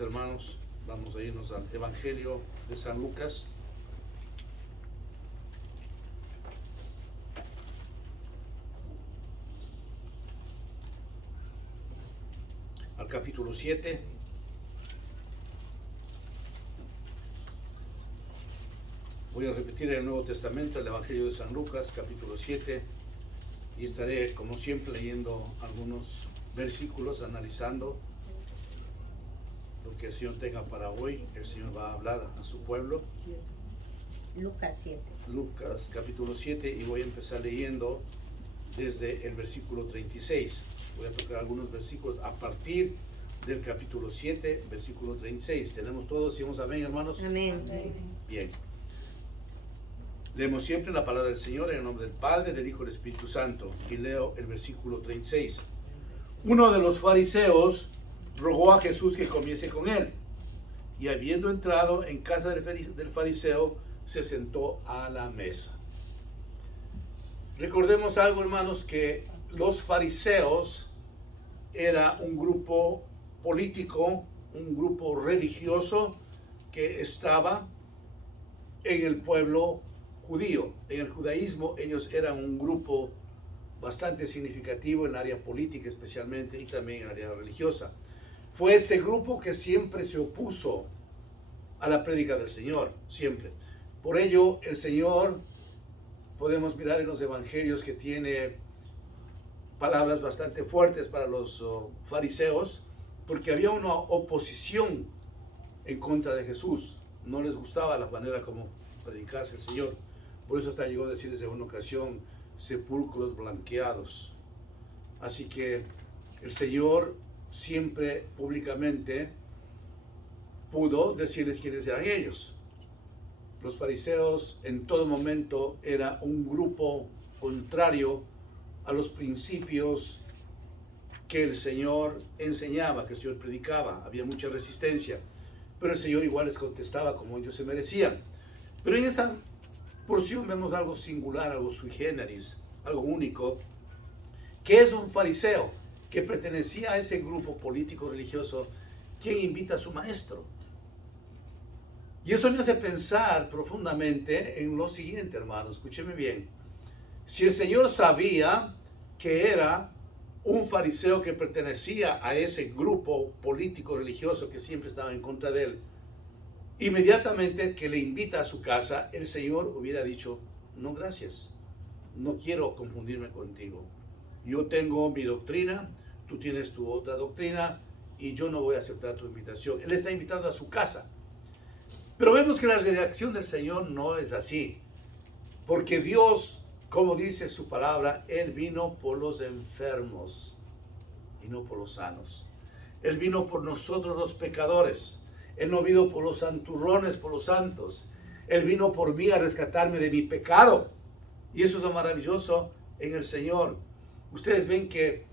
Hermanos, vamos a irnos al Evangelio de San Lucas. Al capítulo 7. Voy a repetir el Nuevo Testamento, el Evangelio de San Lucas, capítulo 7, y estaré, como siempre, leyendo algunos versículos, analizando lo que el Señor tenga para hoy. El Señor va a hablar a su pueblo. Lucas 7. Lucas capítulo 7, y voy a empezar leyendo desde el versículo 36. Voy a tocar algunos versículos a partir del capítulo 7, versículo 36. ¿Tenemos todos? ¿Decimos amén, hermanos? Amén. Bien. Leemos siempre la palabra del Señor en el nombre del Padre, del Hijo y del Espíritu Santo. Y leo el versículo 36. Uno de los fariseos rogó a Jesús que comiese con él. Y habiendo entrado en casa del fariseo, se sentó a la mesa. Recordemos algo, hermanos, que los fariseos era un grupo político, un grupo religioso que estaba en el pueblo judío. En el judaísmo ellos eran un grupo bastante significativo en el área política especialmente, y también en el área religiosa. Fue este grupo que siempre se opuso a la prédica del Señor, siempre. Por ello, el Señor, podemos mirar en los evangelios que tiene palabras bastante fuertes para los fariseos, porque había una oposición en contra de Jesús. No les gustaba la manera como predicase el Señor. Por eso hasta llegó a decir desde una ocasión, sepulcros blanqueados. Así que el Señor siempre públicamente pudo decirles quiénes eran ellos. Los fariseos en todo momento era un grupo contrario a los principios que el Señor enseñaba, que el Señor predicaba. Había mucha resistencia, pero el Señor igual les contestaba como ellos se merecían. Pero en esta porción vemos algo singular, algo sui generis, algo único, que es un fariseo que pertenecía a ese grupo político religioso, quien invita a su maestro. Y eso me hace pensar profundamente en lo siguiente, hermanos, escúcheme bien. Si el Señor sabía que era un fariseo que pertenecía a ese grupo político religioso que siempre estaba en contra de él, inmediatamente que le invita a su casa, el Señor hubiera dicho, no, gracias, no quiero confundirme contigo. Yo tengo mi doctrina, tú tienes tu otra doctrina, y yo no voy a aceptar tu invitación. Él está invitado a su casa. Pero vemos que la reacción del Señor no es así, porque Dios, como dice su palabra, Él vino por los enfermos y no por los sanos. Él vino por nosotros los pecadores. Él no vino por los santurrones, por los santos. Él vino por mí a rescatarme de mi pecado. Y eso es lo maravilloso en el Señor. Ustedes ven que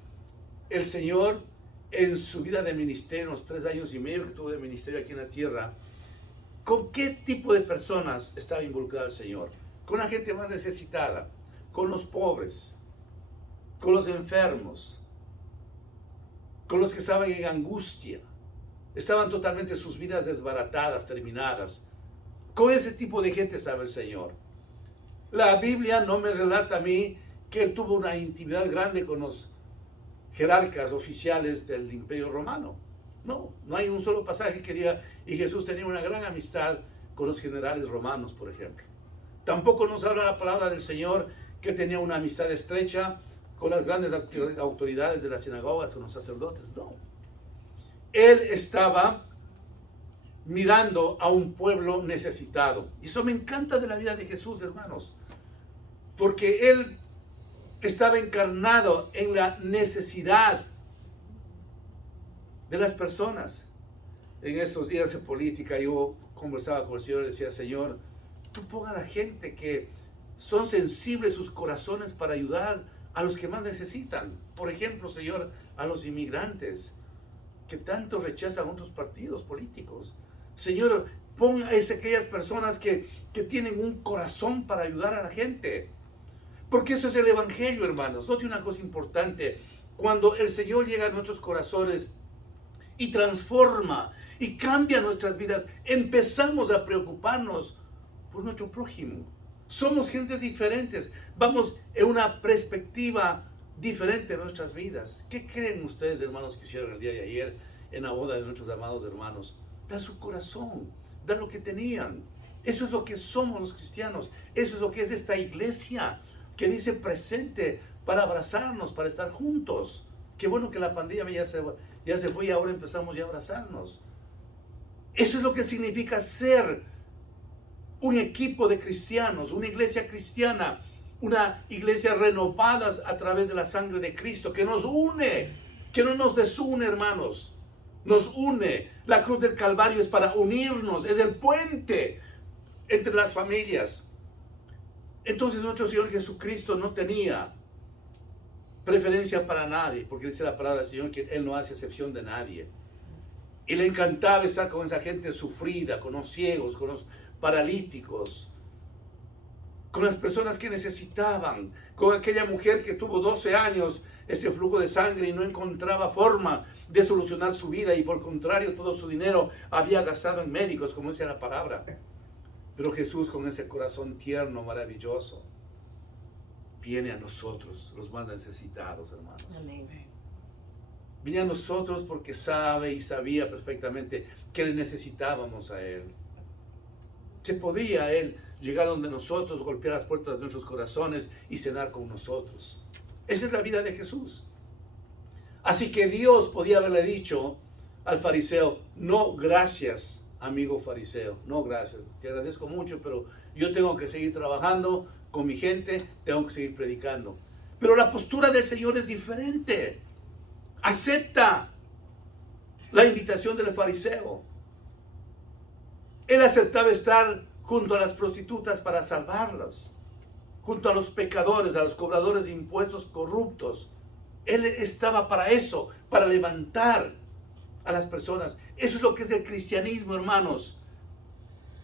el Señor en su vida de ministerio, los 3 años y medio que tuvo de ministerio aquí en la tierra, ¿con qué tipo de personas estaba involucrado el Señor? Con la gente más necesitada, con los pobres, con los enfermos, con los que estaban en angustia. Estaban totalmente sus vidas desbaratadas, terminadas. Con ese tipo de gente estaba el Señor. La Biblia no me relata a mí que Él tuvo una intimidad grande con los jerarcas oficiales del Imperio Romano. No hay un solo pasaje que diga, y Jesús tenía una gran amistad con los generales romanos, por ejemplo. Tampoco nos habla la palabra del Señor que tenía una amistad estrecha con las grandes autoridades de las sinagogas, con los sacerdotes. No. Él estaba mirando a un pueblo necesitado. Y eso me encanta de la vida de Jesús, hermanos, porque Él estaba encarnado en la necesidad de las personas. En estos días de política yo conversaba con el Señor y decía, Señor, tú ponga a la gente que son sensibles sus corazones para ayudar a los que más necesitan. Por ejemplo, Señor, a los inmigrantes que tanto rechazan otros partidos políticos. Señor, pon a aquellas personas que tienen un corazón para ayudar a la gente. Porque eso es el Evangelio, hermanos. Note una cosa importante. Cuando el Señor llega a nuestros corazones y transforma y cambia nuestras vidas. Empezamos a preocuparnos por nuestro prójimo. Somos gentes diferentes. Vamos en una perspectiva diferente de nuestras vidas. ¿Qué creen ustedes, hermanos, que hicieron el día de ayer en la boda de nuestros amados hermanos? Dar su corazón, dar lo que tenían. Eso es lo que somos los cristianos. Eso es lo que es esta iglesia que dice presente para abrazarnos, para estar juntos. Qué bueno que la pandemia ya se fue y ahora empezamos ya a abrazarnos. Eso es lo que significa ser un equipo de cristianos, una iglesia cristiana, una iglesia renovada a través de la sangre de Cristo, que nos une, que no nos desune, hermanos. Nos une. La cruz del Calvario es para unirnos, es el puente entre las familias. Entonces nuestro Señor Jesucristo no tenía preferencia para nadie, porque dice la palabra del Señor que Él no hace excepción de nadie. Y le encantaba estar con esa gente sufrida, con los ciegos, con los paralíticos, con las personas que necesitaban, con aquella mujer que tuvo 12 años este flujo de sangre y no encontraba forma de solucionar su vida, y por contrario todo su dinero había gastado en médicos, como dice la palabra. Pero Jesús, con ese corazón tierno, maravilloso, viene a nosotros, los más necesitados, hermanos. Amén. Viene a nosotros porque sabe y sabía perfectamente que le necesitábamos a Él. Se podía Él llegar donde nosotros, golpear las puertas de nuestros corazones y cenar con nosotros. Esa es la vida de Jesús. Así que Dios podía haberle dicho al fariseo: no, gracias, amigo fariseo, no, gracias, te agradezco mucho, pero yo tengo que seguir trabajando con mi gente, tengo que seguir predicando. Pero la postura del Señor es diferente. Acepta la invitación del fariseo. Él aceptaba estar junto a las prostitutas para salvarlas, junto a los pecadores, a los cobradores de impuestos corruptos. Él estaba para eso, para levantar a las personas. Eso es lo que es el cristianismo, hermanos.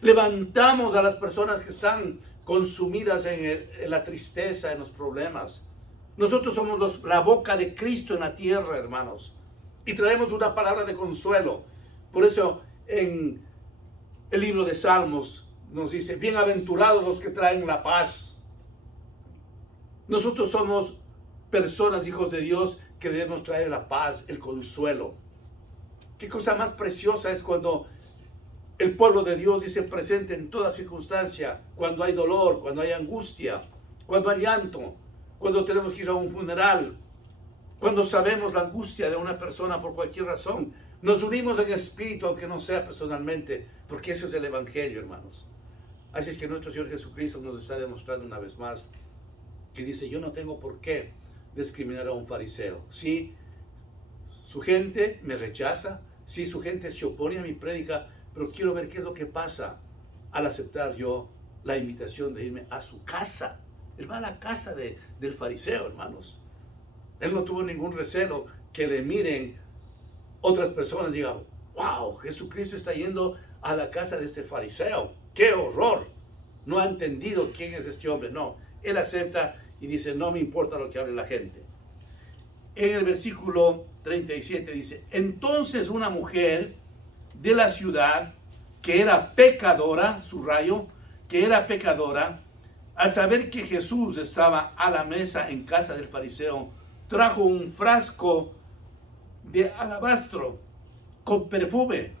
Levantamos a las personas que están consumidas en la tristeza, en los problemas. Nosotros somos la boca de Cristo en la tierra, hermanos, y traemos una palabra de consuelo. Por eso en el libro de Salmos nos dice: bienaventurados los que traen la paz. Nosotros somos personas, hijos de Dios, que debemos traer la paz, el consuelo. Qué cosa más preciosa es cuando el pueblo de Dios dice presente en toda circunstancia, cuando hay dolor, cuando hay angustia, cuando hay llanto, cuando tenemos que ir a un funeral, cuando sabemos la angustia de una persona por cualquier razón. Nos unimos en espíritu, aunque no sea personalmente, porque eso es el Evangelio, hermanos. Así es que nuestro Señor Jesucristo nos está demostrando una vez más que dice: yo no tengo por qué discriminar a un fariseo. Sí, su gente me rechaza, sí, su gente se opone a mi prédica, pero quiero ver qué es lo que pasa al aceptar yo la invitación de irme a su casa. Él va a la casa del fariseo, hermanos. Él no tuvo ningún recelo que le miren otras personas y digan: wow, Jesucristo está yendo a la casa de este fariseo. ¡Qué horror! No ha entendido quién es este hombre. No, él acepta y dice: no me importa lo que hable la gente. En el versículo 37 dice: entonces una mujer de la ciudad que era pecadora, subrayo, que era pecadora, al saber que Jesús estaba a la mesa en casa del fariseo, trajo un frasco de alabastro con perfume,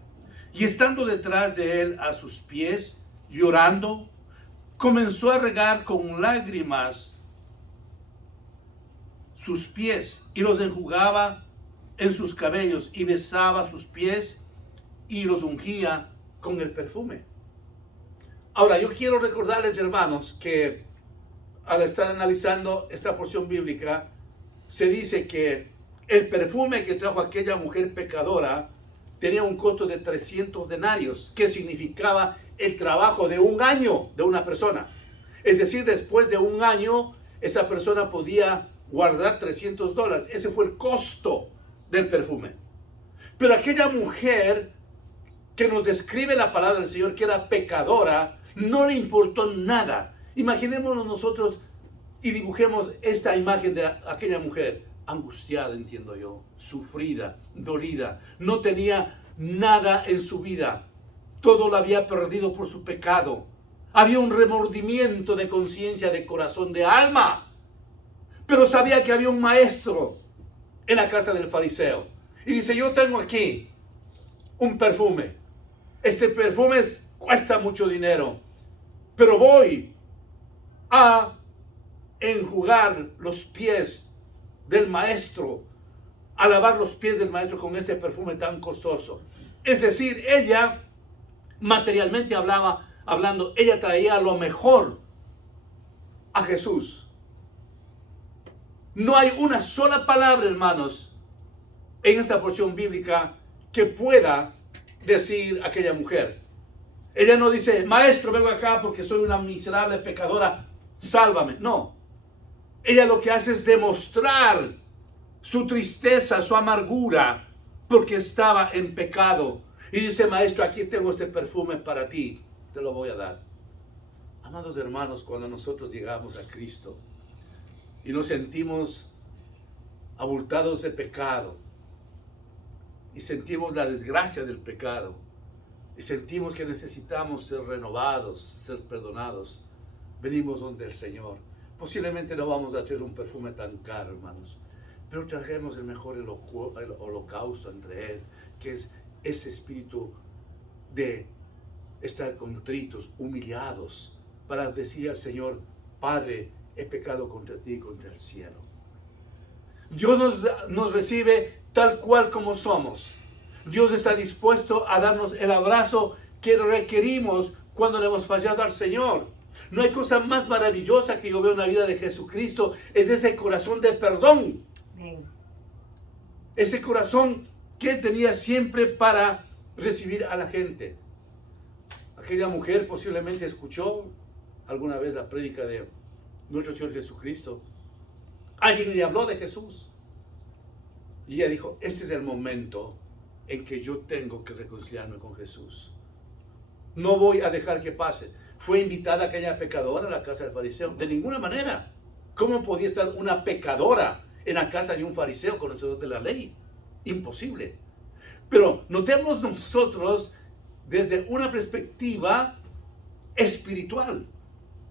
y estando detrás de él a sus pies, llorando, comenzó a regar con lágrimas sus pies y los enjugaba en sus cabellos y besaba sus pies y los ungía con el perfume. Ahora, yo quiero recordarles, hermanos, que al estar analizando esta porción bíblica, se dice que el perfume que trajo aquella mujer pecadora tenía un costo de 300 denarios, que significaba el trabajo de un año de una persona. Es decir, después de un año, esa persona podía guardar $300. Ese fue el costo del perfume. Pero aquella mujer que nos describe la palabra del Señor, que era pecadora, no le importó nada. Imaginémonos nosotros y dibujemos esta imagen de aquella mujer angustiada, entiendo yo, sufrida, dolida. No tenía nada en su vida. Todo lo había perdido por su pecado. Había un remordimiento de conciencia, de corazón, de alma. Pero sabía que había un maestro en la casa del fariseo. Y dice, yo tengo aquí un perfume. Este perfume cuesta mucho dinero. Pero voy a enjugar los pies del maestro, a lavar los pies del maestro con este perfume tan costoso. Es decir, ella, materialmente hablando, ella traía lo mejor a Jesús. No hay una sola palabra, hermanos, en esta porción bíblica que pueda decir aquella mujer. Ella no dice, maestro, vengo acá porque soy una miserable pecadora, sálvame. No. Ella lo que hace es demostrar su tristeza, su amargura, porque estaba en pecado. Y dice, maestro, aquí tengo este perfume para ti, te lo voy a dar. Amados hermanos, cuando nosotros llegamos a Cristo y nos sentimos abultados de pecado, y sentimos la desgracia del pecado, y sentimos que necesitamos ser renovados, ser perdonados, venimos donde el Señor. Posiblemente no vamos a traer un perfume tan caro, hermanos, pero traeremos el mejor holocausto entre Él, que es ese espíritu de estar contritos, humillados, para decir al Señor, Padre, he pecado contra ti y contra el cielo. Dios nos recibe tal cual como somos. Dios está dispuesto a darnos el abrazo que requerimos cuando le hemos fallado al Señor. No hay cosa más maravillosa que yo veo en la vida de Jesucristo, es ese corazón de perdón. Amén. Ese corazón que Él tenía siempre para recibir a la gente. Aquella mujer posiblemente escuchó alguna vez la prédica de nuestro Señor Jesucristo. Alguien le habló de Jesús. Y ella dijo, este es el momento en que yo tengo que reconciliarme con Jesús. No voy a dejar que pase. ¿Fue invitada aquella pecadora a la casa del fariseo? De ninguna manera. ¿Cómo podía estar una pecadora en la casa de un fariseo conocedor de la ley? Imposible. Pero notemos nosotros desde una perspectiva espiritual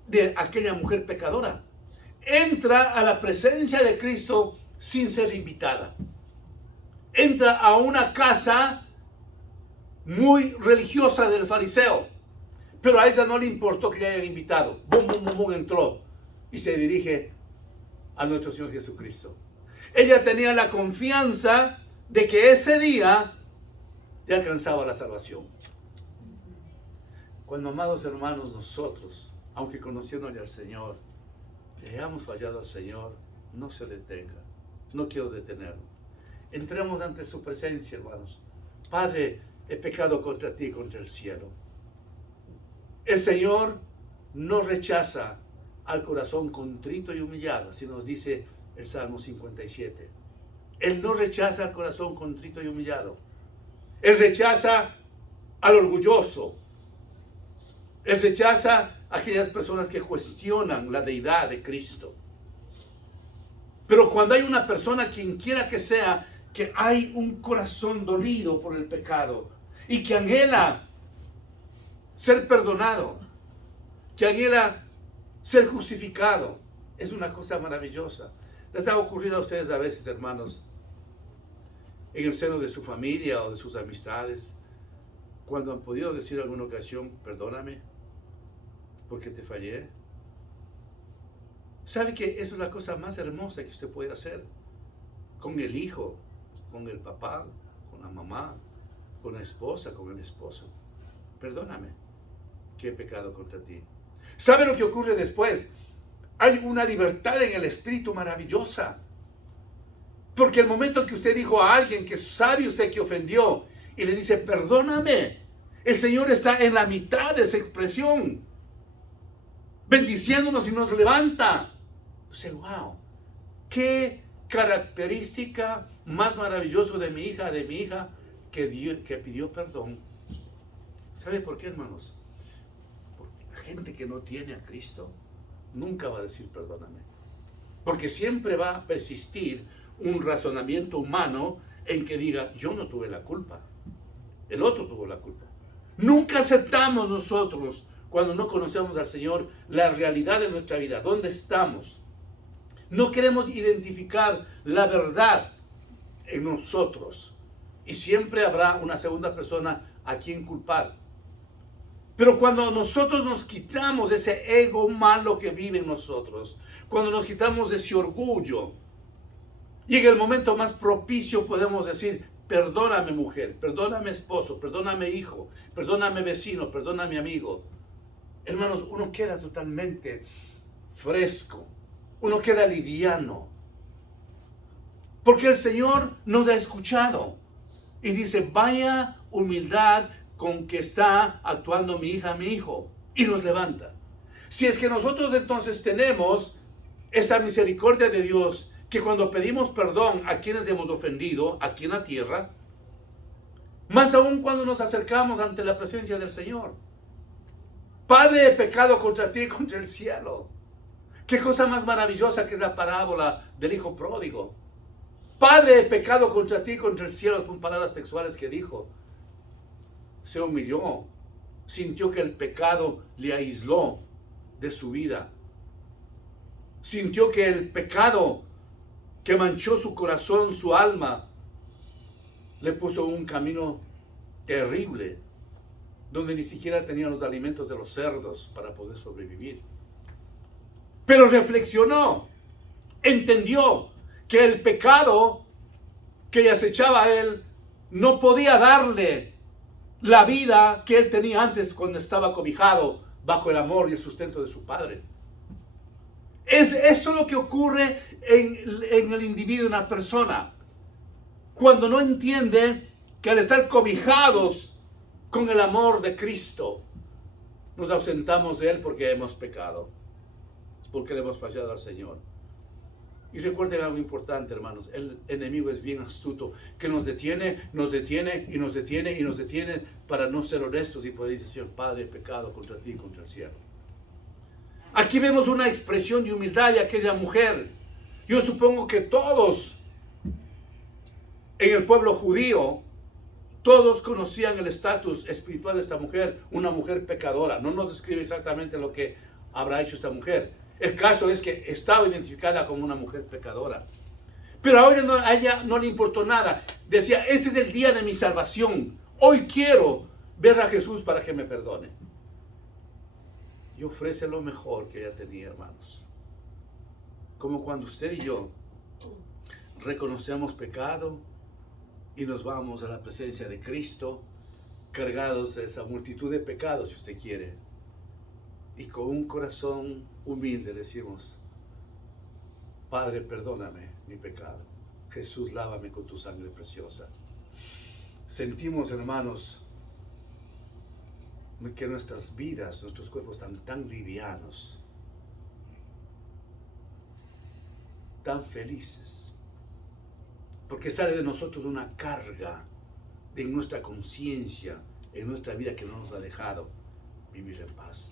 de aquella mujer pecadora. Entra a la presencia de Cristo sin ser invitada. Entra a una casa muy religiosa del fariseo, pero a ella no le importó que le hayan invitado. Bum, bum, bum, bum, entró y se dirige a nuestro Señor Jesucristo. Ella tenía la confianza de que ese día ya alcanzaba la salvación. Cuando, amados hermanos, nosotros, aunque conociéndole al Señor, le hayamos fallado al Señor, no se detenga. No quiero detenernos. Entremos ante su presencia, hermanos. Padre, he pecado contra ti y contra el cielo. El Señor no rechaza al corazón contrito y humillado, así nos dice el Salmo 57. Él no rechaza al corazón contrito y humillado. Él rechaza al orgulloso. Él rechaza a aquellas personas que cuestionan la deidad de Cristo. Pero cuando hay una persona, quien quiera que sea, que hay un corazón dolido por el pecado y que anhela ser perdonado, que anhela ser justificado, es una cosa maravillosa. ¿Les ha ocurrido a ustedes a veces, hermanos, en el seno de su familia o de sus amistades, cuando han podido decir en alguna ocasión, perdóname porque te fallé? ¿Sabe que eso es la cosa más hermosa que usted puede hacer? Con el hijo, con el papá, con la mamá, con la esposa, con el esposo. Perdóname que he pecado contra ti. ¿Sabe lo que ocurre después? Hay una libertad en el espíritu maravillosa. Porque el momento que usted dijo a alguien que sabe usted que ofendió y le dice, perdóname, el Señor está en la mitad de esa expresión, bendiciéndonos y nos levanta. Dice, wow, qué característica más maravillosa de mi hija que pidió perdón. ¿Sabe por qué, hermanos? Porque la gente que no tiene a Cristo nunca va a decir perdóname. Porque siempre va a persistir un razonamiento humano en que diga, yo no tuve la culpa. el otro tuvo la culpa. Nunca aceptamos nosotros, cuando no conocemos al Señor, la realidad de nuestra vida, dónde estamos. No queremos identificar la verdad en nosotros. Y siempre habrá una segunda persona a quien culpar. Pero cuando nosotros nos quitamos ese ego malo que vive en nosotros, cuando nos quitamos ese orgullo, y en el momento más propicio podemos decir, perdóname mujer, perdóname esposo, perdóname hijo, perdóname vecino, perdóname amigo. Hermanos, uno queda totalmente fresco, uno queda liviano. Porque el Señor nos ha escuchado y dice, vaya humildad con que está actuando mi hija, mi hijo, y nos levanta. Si es que nosotros entonces tenemos esa misericordia de Dios, que cuando pedimos perdón a quienes hemos ofendido aquí en la tierra, más aún cuando nos acercamos ante la presencia del Señor. Padre, he pecado contra ti y contra el cielo. Qué cosa más maravillosa que es la parábola del hijo pródigo. Padre, he pecado contra ti y contra el cielo, son palabras textuales que dijo. Se humilló, sintió que el pecado le aisló de su vida. Sintió que el pecado que manchó su corazón, su alma, le puso un camino terrible, donde ni siquiera tenía los alimentos de los cerdos para poder sobrevivir. Pero reflexionó, entendió que el pecado que acechaba a él no podía darle la vida que él tenía antes cuando estaba cobijado bajo el amor y el sustento de su padre. Es eso lo que ocurre en el individuo, en la persona, cuando no entiende que al estar cobijados con el amor de Cristo, nos ausentamos de Él porque hemos pecado, porque le hemos fallado al Señor. Y recuerden algo importante, hermanos, el enemigo es bien astuto, que nos detiene, y nos detiene, y nos detiene para no ser honestos y poder decir, Padre, he pecado contra ti y contra el cielo. Aquí vemos una expresión de humildad de aquella mujer. Yo supongo que todos en el pueblo judío, todos conocían el estatus espiritual de esta mujer, una mujer pecadora. No nos describe exactamente lo que habrá hecho esta mujer. El caso es que estaba identificada como una mujer pecadora. Pero a ella no le importó nada. Decía, este es el día de mi salvación. Hoy quiero ver a Jesús para que me perdone. Y ofrece lo mejor que ella tenía, hermanos. Como cuando usted y yo reconocemos pecado y nos vamos a la presencia de Cristo, cargados de esa multitud de pecados, si usted quiere. Y con un corazón humilde decimos, Padre, perdóname mi pecado. Jesús, lávame con tu sangre preciosa. Sentimos, hermanos, que nuestras vidas, nuestros cuerpos están tan livianos, tan felices, porque sale de nosotros una carga de nuestra conciencia, en nuestra vida que no nos ha dejado vivir en paz.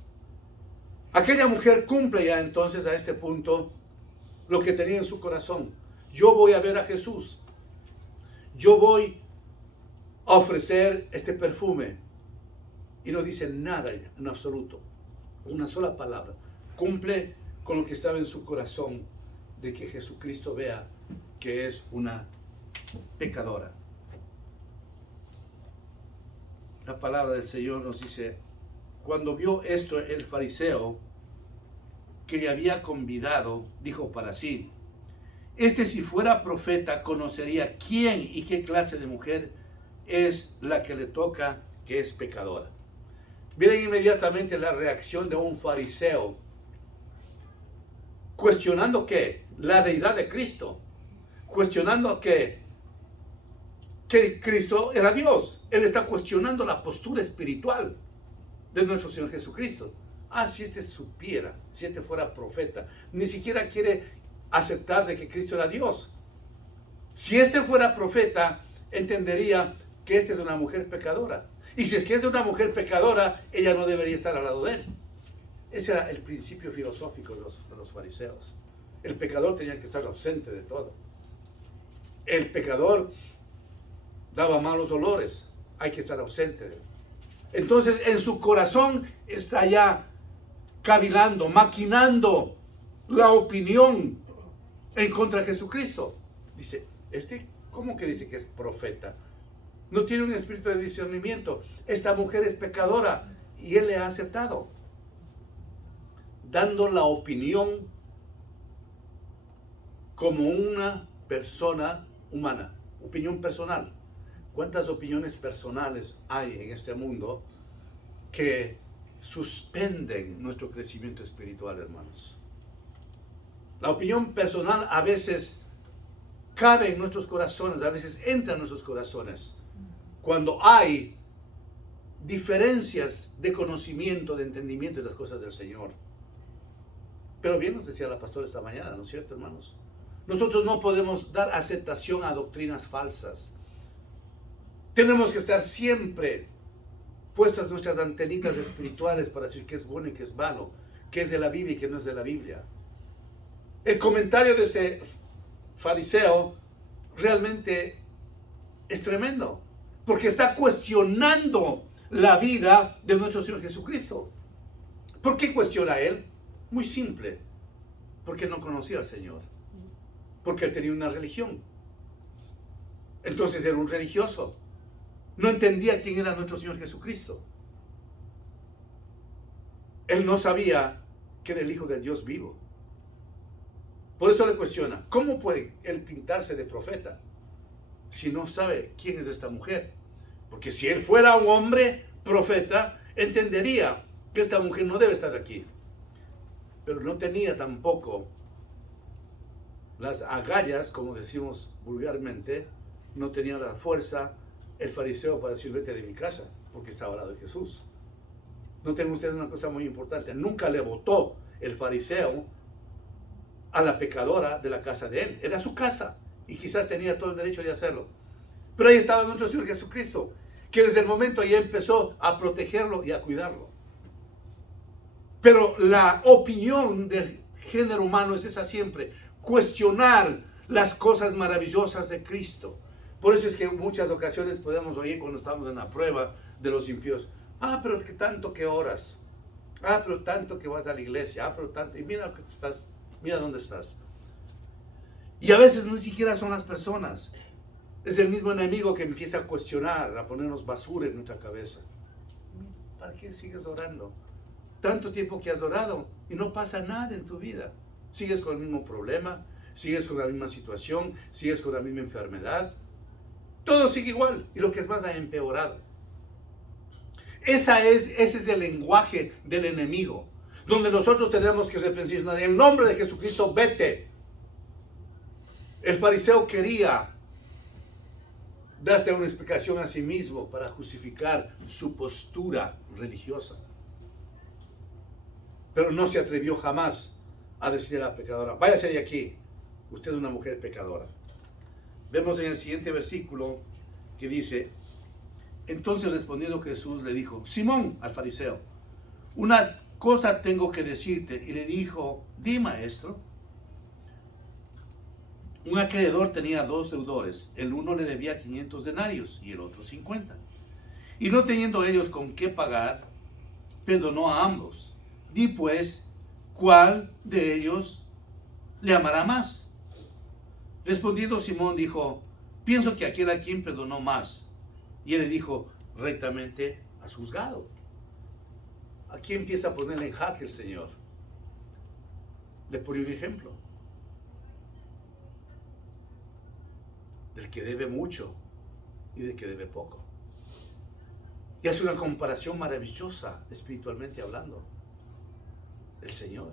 Aquella mujer cumple ya entonces a este punto lo que tenía en su corazón. Yo voy a ver a Jesús. Yo voy a ofrecer este perfume. Y no dice nada en absoluto. Una sola palabra. Cumple con lo que estaba en su corazón de que Jesucristo vea que es una pecadora. La palabra del Señor nos dice, cuando vio esto el fariseo que le había convidado, dijo para sí, este si fuera profeta conocería quién y qué clase de mujer es la que le toca que es pecadora. Miren inmediatamente la reacción de un fariseo, cuestionando ¿qué? La deidad de Cristo, cuestionando que Cristo era Dios. Él está cuestionando la postura espiritual de nuestro Señor Jesucristo. Si este supiera, si este fuera profeta, ni siquiera quiere aceptar de que Cristo era Dios. Si este fuera profeta, entendería que esta es una mujer pecadora. Y si es que es una mujer pecadora, ella no debería estar al lado de él. Ese era el principio filosófico de los fariseos. El pecador tenía que estar ausente de todo. El pecador daba malos olores, hay que estar ausente de él. Entonces en su corazón está ya cavilando, maquinando la opinión en contra de Jesucristo. Dice, ¿cómo que dice que es profeta? No tiene un espíritu de discernimiento. Esta mujer es pecadora y él le ha aceptado, dando la opinión como una persona humana, opinión personal. ¿Cuántas opiniones personales hay en este mundo que suspenden nuestro crecimiento espiritual, hermanos? La opinión personal a veces cabe en nuestros corazones, a veces entra en nuestros corazones, cuando hay diferencias de conocimiento, de entendimiento de las cosas del Señor. Pero bien nos decía la pastora esta mañana, ¿no es cierto, hermanos? Nosotros no podemos dar aceptación a doctrinas falsas. Tenemos que estar siempre puestas nuestras antenitas espirituales para decir qué es bueno y qué es malo, qué es de la Biblia y qué no es de la Biblia. El comentario de ese fariseo realmente es tremendo, porque está cuestionando la vida de nuestro Señor Jesucristo. ¿Por qué cuestiona a él? Muy simple, porque no conocía al Señor, porque él tenía una religión. Entonces era un religioso. No entendía quién era nuestro Señor Jesucristo. Él no sabía que era el Hijo del Dios vivo. Por eso le cuestiona, ¿cómo puede él pintarse de profeta si no sabe quién es esta mujer? Porque si él fuera un hombre profeta, entendería que esta mujer no debe estar aquí. Pero no tenía tampoco las agallas, como decimos vulgarmente, no tenía la fuerza el fariseo para decir vete de mi casa, porque estaba al lado de Jesús. Noten ustedes una cosa muy importante, nunca le votó el fariseo a la pecadora de la casa de él, era su casa, y quizás tenía todo el derecho de hacerlo. Pero ahí estaba nuestro Señor Jesucristo, que desde el momento ya empezó a protegerlo y a cuidarlo. Pero la opinión del género humano es esa siempre, cuestionar las cosas maravillosas de Cristo. Por eso es que en muchas ocasiones podemos oír cuando estamos en la prueba de los impíos, pero que tanto que oras, pero tanto que vas a la iglesia, pero tanto, y mira que estás, mira dónde estás. Y a veces ni siquiera son las personas, es el mismo enemigo que empieza a cuestionar, a ponernos basura en nuestra cabeza. ¿Para qué sigues orando? Tanto tiempo que has orado y no pasa nada en tu vida. Sigues con el mismo problema, sigues con la misma situación, sigues con la misma enfermedad. Todo sigue igual y lo que es más ha empeorado. Ese es el lenguaje del enemigo, donde nosotros tenemos que repetir, en el nombre de Jesucristo, vete. El fariseo quería darse una explicación a sí mismo para justificar su postura religiosa. Pero no se atrevió jamás a decirle a la pecadora, váyase de aquí, usted es una mujer pecadora. Vemos en el siguiente versículo que dice, entonces respondiendo Jesús le dijo, Simón, al fariseo, una cosa tengo que decirte. Y le dijo, di maestro. Un acreedor tenía 2 deudores, el uno le debía 500 denarios y el otro 50. Y no teniendo ellos con qué pagar, perdonó a ambos. Di pues, ¿cuál de ellos le amará más? Respondiendo Simón dijo, pienso que aquel a quien perdonó más. Y él le dijo, rectamente has juzgado. Aquí empieza a ponerle en jaque el Señor. Le pone un ejemplo. Del que debe mucho y del que debe poco. Y hace una comparación maravillosa, espiritualmente hablando, del Señor.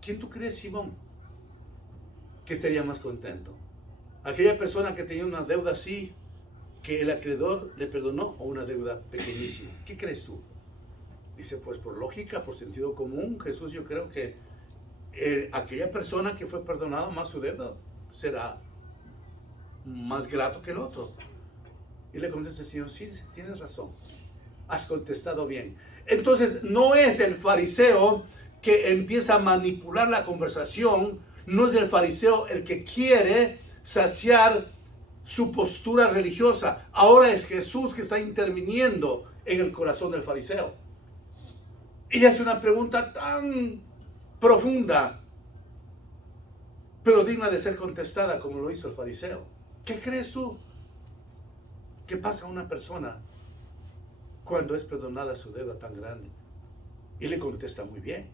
¿Quién tú crees, Simón, que estaría más contento? ¿Aquella persona que tenía una deuda así, que el acreedor le perdonó, o una deuda pequeñísima? ¿Qué crees tú? Dice, pues por lógica, por sentido común, Jesús, yo creo que aquella persona que fue perdonada más su deuda será más grato que el otro. Y le contesta el Señor, sí, tienes razón, has contestado bien. Entonces no es el fariseo que empieza a manipular la conversación, no es el fariseo el que quiere saciar su postura religiosa. Ahora es Jesús que está interviniendo en el corazón del fariseo. Ella hace una pregunta tan profunda, pero digna de ser contestada como lo hizo el fariseo. ¿Qué crees tú que pasa a una persona cuando es perdonada su deuda tan grande? Y le contesta muy bien.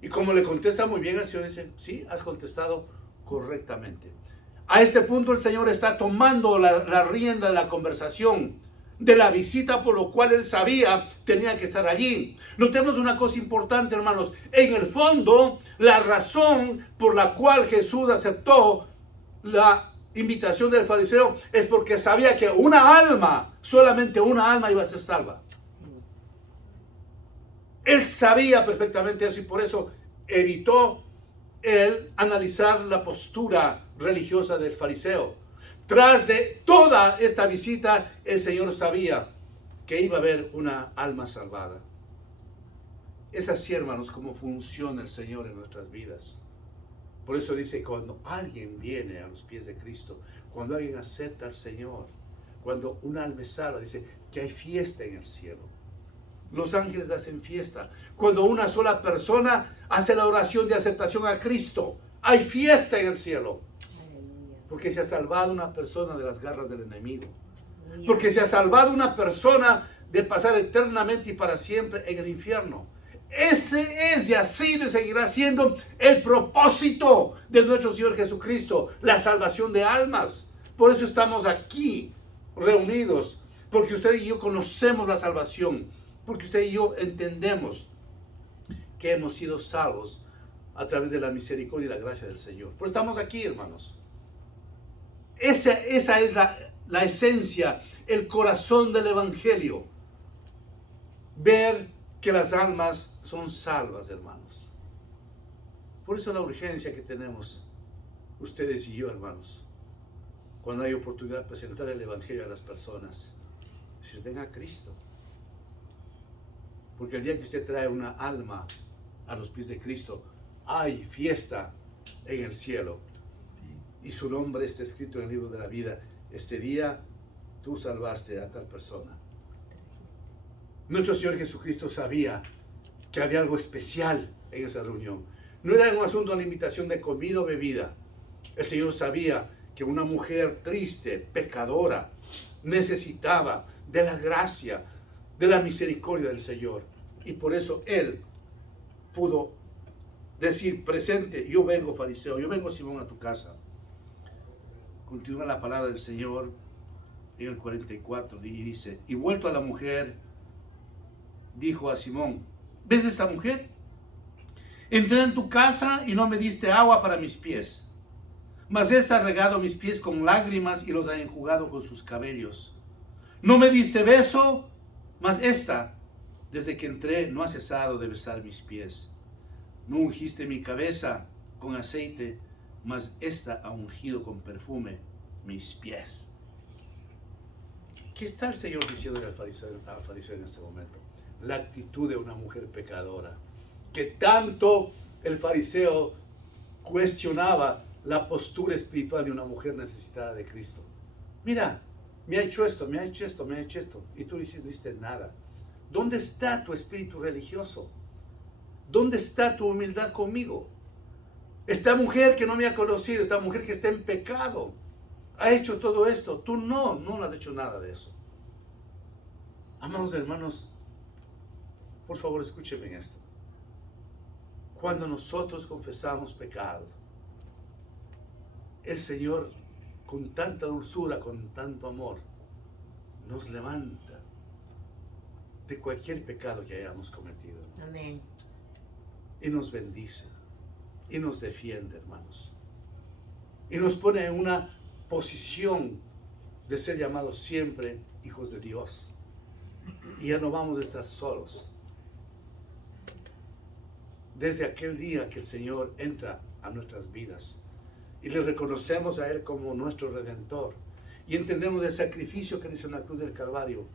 Y como le contesta muy bien, el Señor dice, sí, has contestado correctamente. A este punto el Señor está tomando la rienda de la conversación, de la visita, por lo cual él sabía tenía que estar allí. Notemos una cosa importante, hermanos. En el fondo, la razón por la cual Jesús aceptó la invitación del fariseo es porque sabía que una alma, solamente una alma iba a ser salva. Él sabía perfectamente eso y por eso evitó el analizar la postura religiosa del fariseo. Tras de toda esta visita, el Señor sabía que iba a haber una alma salvada. Es así, hermanos, como funciona el Señor en nuestras vidas. Por eso dice, cuando alguien viene a los pies de Cristo, cuando alguien acepta al Señor, cuando un alma es salva, dice que hay fiesta en el cielo. Los ángeles hacen fiesta. Cuando una sola persona hace la oración de aceptación a Cristo, hay fiesta en el cielo. Porque se ha salvado una persona de las garras del enemigo. Porque se ha salvado una persona de pasar eternamente y para siempre en el infierno. Ese es y ha sido y seguirá siendo el propósito de nuestro Señor Jesucristo, la salvación de almas. Por eso estamos aquí reunidos, porque usted y yo conocemos la salvación, porque usted y yo entendemos que hemos sido salvos a través de la misericordia y la gracia del Señor. Pero estamos aquí, hermanos. Esa es la esencia, el corazón del Evangelio. Ver que las almas son salvas, hermanos. Por eso la urgencia que tenemos ustedes y yo, hermanos, cuando hay oportunidad de presentar el Evangelio a las personas, decir, ven a Cristo. Porque el día que usted trae una alma a los pies de Cristo, hay fiesta en el cielo. Y su nombre está escrito en el libro de la vida. Este día tú salvaste a tal persona. Nuestro Señor Jesucristo sabía que había algo especial en esa reunión. No era un asunto de la invitación de comida o bebida. El Señor sabía que una mujer triste, pecadora, necesitaba de la gracia, de la misericordia del Señor. Y por eso Él pudo decir, presente, yo vengo fariseo, yo vengo Simón a tu casa. Continúa la palabra del Señor en el 44 y dice, y vuelto a la mujer, dijo a Simón, ¿ves esta mujer? Entré en tu casa y no me diste agua para mis pies, mas esta ha regado mis pies con lágrimas y los ha enjugado con sus cabellos. No me diste beso, mas esta, desde que entré, no ha cesado de besar mis pies. No ungiste mi cabeza con aceite, mas esta ha ungido con perfume mis pies. ¿Qué está el Señor diciendo al fariseo en este momento? La actitud de una mujer pecadora, que tanto el fariseo cuestionaba la postura espiritual de una mujer necesitada de Cristo. Mira, me ha hecho esto, me ha hecho esto, me ha hecho esto, y tú no hiciste nada. ¿Dónde está tu espíritu religioso? ¿Dónde está tu humildad conmigo? Esta mujer que no me ha conocido, esta mujer que está en pecado, ha hecho todo esto. Tú no has hecho nada de eso. Amados hermanos, por favor escúchenme en esto. Cuando nosotros confesamos pecados, el Señor con tanta dulzura, con tanto amor, nos levanta de cualquier pecado que hayamos cometido. Amén. Y nos bendice. Y nos defiende, hermanos. Y nos pone en una posición de ser llamados siempre hijos de Dios. Y ya no vamos a estar solos. Desde aquel día que el Señor entra a nuestras vidas y le reconocemos a Él como nuestro Redentor y entendemos el sacrificio que hizo en la cruz del Calvario,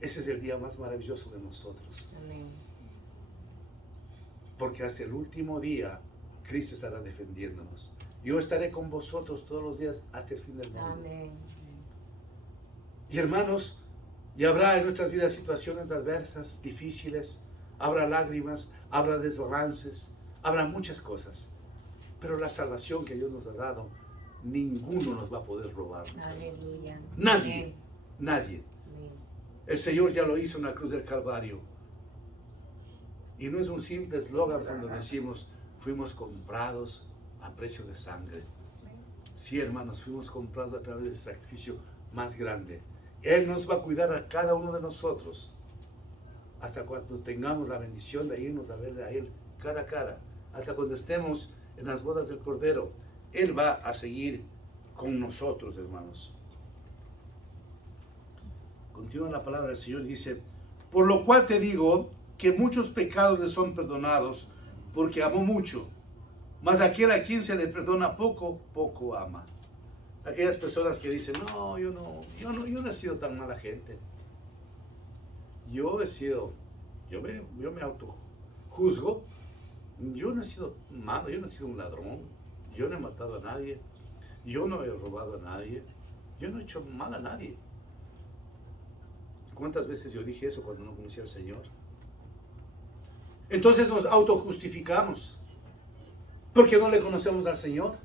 ese es el día más maravilloso de nosotros. Amén. Porque hasta el último día Cristo estará defendiéndonos. Yo estaré con vosotros todos los días hasta el fin del mundo. Amén. Y hermanos, y habrá en nuestras vidas situaciones adversas, difíciles, habrá lágrimas, habrá desbalances, habrá muchas cosas. Pero la salvación que Dios nos ha dado, ninguno nos va a poder robar. Aleluya. Nadie, Amén. nadie. Amén. El Señor ya lo hizo en la cruz del Calvario. Y no es un simple eslogan cuando decimos, fuimos comprados a precio de sangre. Sí, hermanos, fuimos comprados a través del sacrificio más grande. Él nos va a cuidar a cada uno de nosotros hasta cuando tengamos la bendición de irnos a verle a Él cara a cara, hasta cuando estemos en las bodas del Cordero. Él va a seguir con nosotros, hermanos. Continúa la palabra del Señor, dice, por lo cual te digo que muchos pecados le son perdonados, porque amó mucho. Mas aquel a quien se le perdona poco, poco ama. Aquellas personas que dicen, no, yo no he sido tan mala gente. Yo me autojuzgo. Yo no he sido malo, yo no he sido un ladrón. Yo no he matado a nadie. Yo no he robado a nadie. Yo no he hecho mal a nadie. ¿Cuántas veces yo dije eso cuando no conocía al Señor? Entonces nos autojustificamos porque no le conocemos al Señor.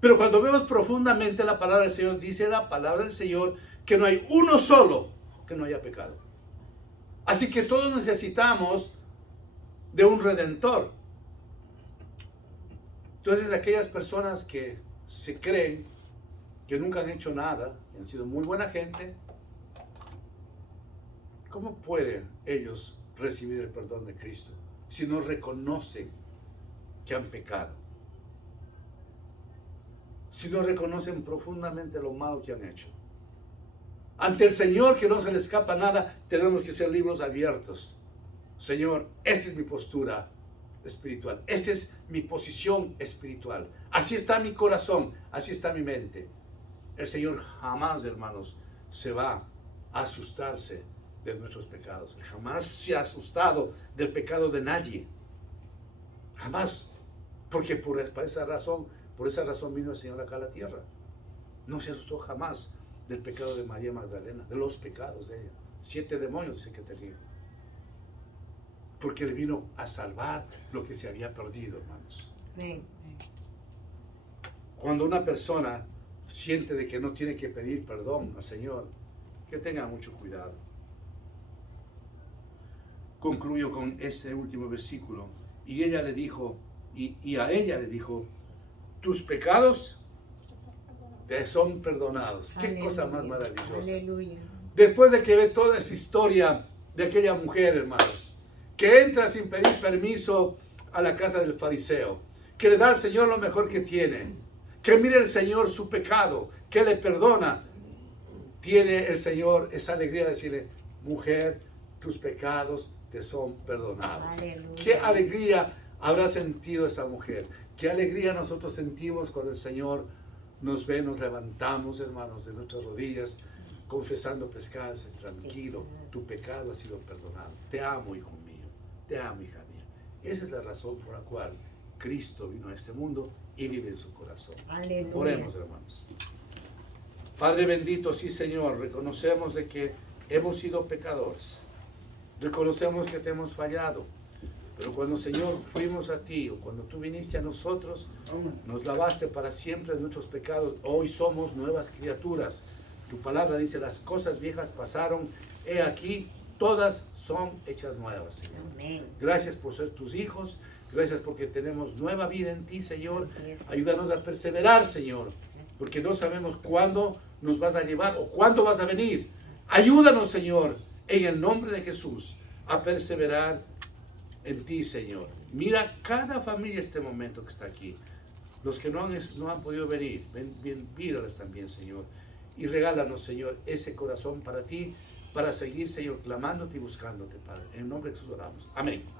Pero cuando vemos profundamente la palabra del Señor, dice la palabra del Señor que no hay uno solo que no haya pecado. Así que todos necesitamos de un redentor. Entonces aquellas personas que se creen que nunca han hecho nada, han sido muy buena gente, ¿cómo pueden ellos recibir el perdón de Cristo si no reconocen que han pecado? Si no reconocen profundamente lo malo que han hecho. Ante el Señor, que no se le escapa nada, tenemos que ser libros abiertos. Señor, esta es mi postura espiritual, esta es mi posición espiritual. Así está mi corazón, así está mi mente. El Señor jamás, hermanos, se va a asustarse de nuestros pecados. Jamás se ha asustado del pecado de nadie. Jamás. Porque por esa razón vino el Señor acá a la tierra. No se asustó jamás del pecado de María Magdalena, de los pecados de ella. 7 demonios dice que tenía. Porque Él vino a salvar lo que se había perdido, hermanos. Amén. Cuando una persona siente de que no tiene que pedir perdón al Señor, que tenga mucho cuidado. Concluyo con este último versículo. Y ella le dijo, y a ella le dijo, tus pecados te son perdonados. Qué Aleluya. cosa más maravillosa. Aleluya. Después de que ve toda esa historia de aquella mujer, hermanos, que entra sin pedir permiso a la casa del fariseo, que le da al Señor lo mejor que tiene, que mire el Señor su pecado, que le perdona, tiene el Señor esa alegría de decirle, mujer, tus pecados te son perdonados. Aleluya. Qué alegría habrá sentido esa mujer. Qué alegría nosotros sentimos cuando el Señor nos ve, nos levantamos, hermanos, de nuestras rodillas, confesando pecados, tranquilo, tu pecado ha sido perdonado. Te amo, hijo mío, te amo, hija mía. Esa es la razón por la cual Cristo vino a este mundo y vive en su corazón. Aleluya. Oremos, hermanos. Padre bendito, sí, Señor, reconocemos de que hemos sido pecadores. Reconocemos que te hemos fallado. Pero cuando, Señor, fuimos a ti, o cuando tú viniste a nosotros, nos lavaste para siempre de nuestros pecados. Hoy somos nuevas criaturas. Tu palabra dice, las cosas viejas pasaron, he aquí, todas son hechas nuevas, Señor. Amén. Gracias por ser tus hijos. Gracias porque tenemos nueva vida en ti, Señor. Así es. Ayúdanos a perseverar, Señor, porque no sabemos cuándo nos vas a llevar o cuándo vas a venir. Ayúdanos, Señor, en el nombre de Jesús, a perseverar en ti, Señor. Mira cada familia este momento que está aquí. Los que no han podido venir, mírales también, Señor. Y regálanos, Señor, ese corazón para ti, para seguir, Señor, clamándote y buscándote, Padre. En el nombre de Jesús oramos. Amén.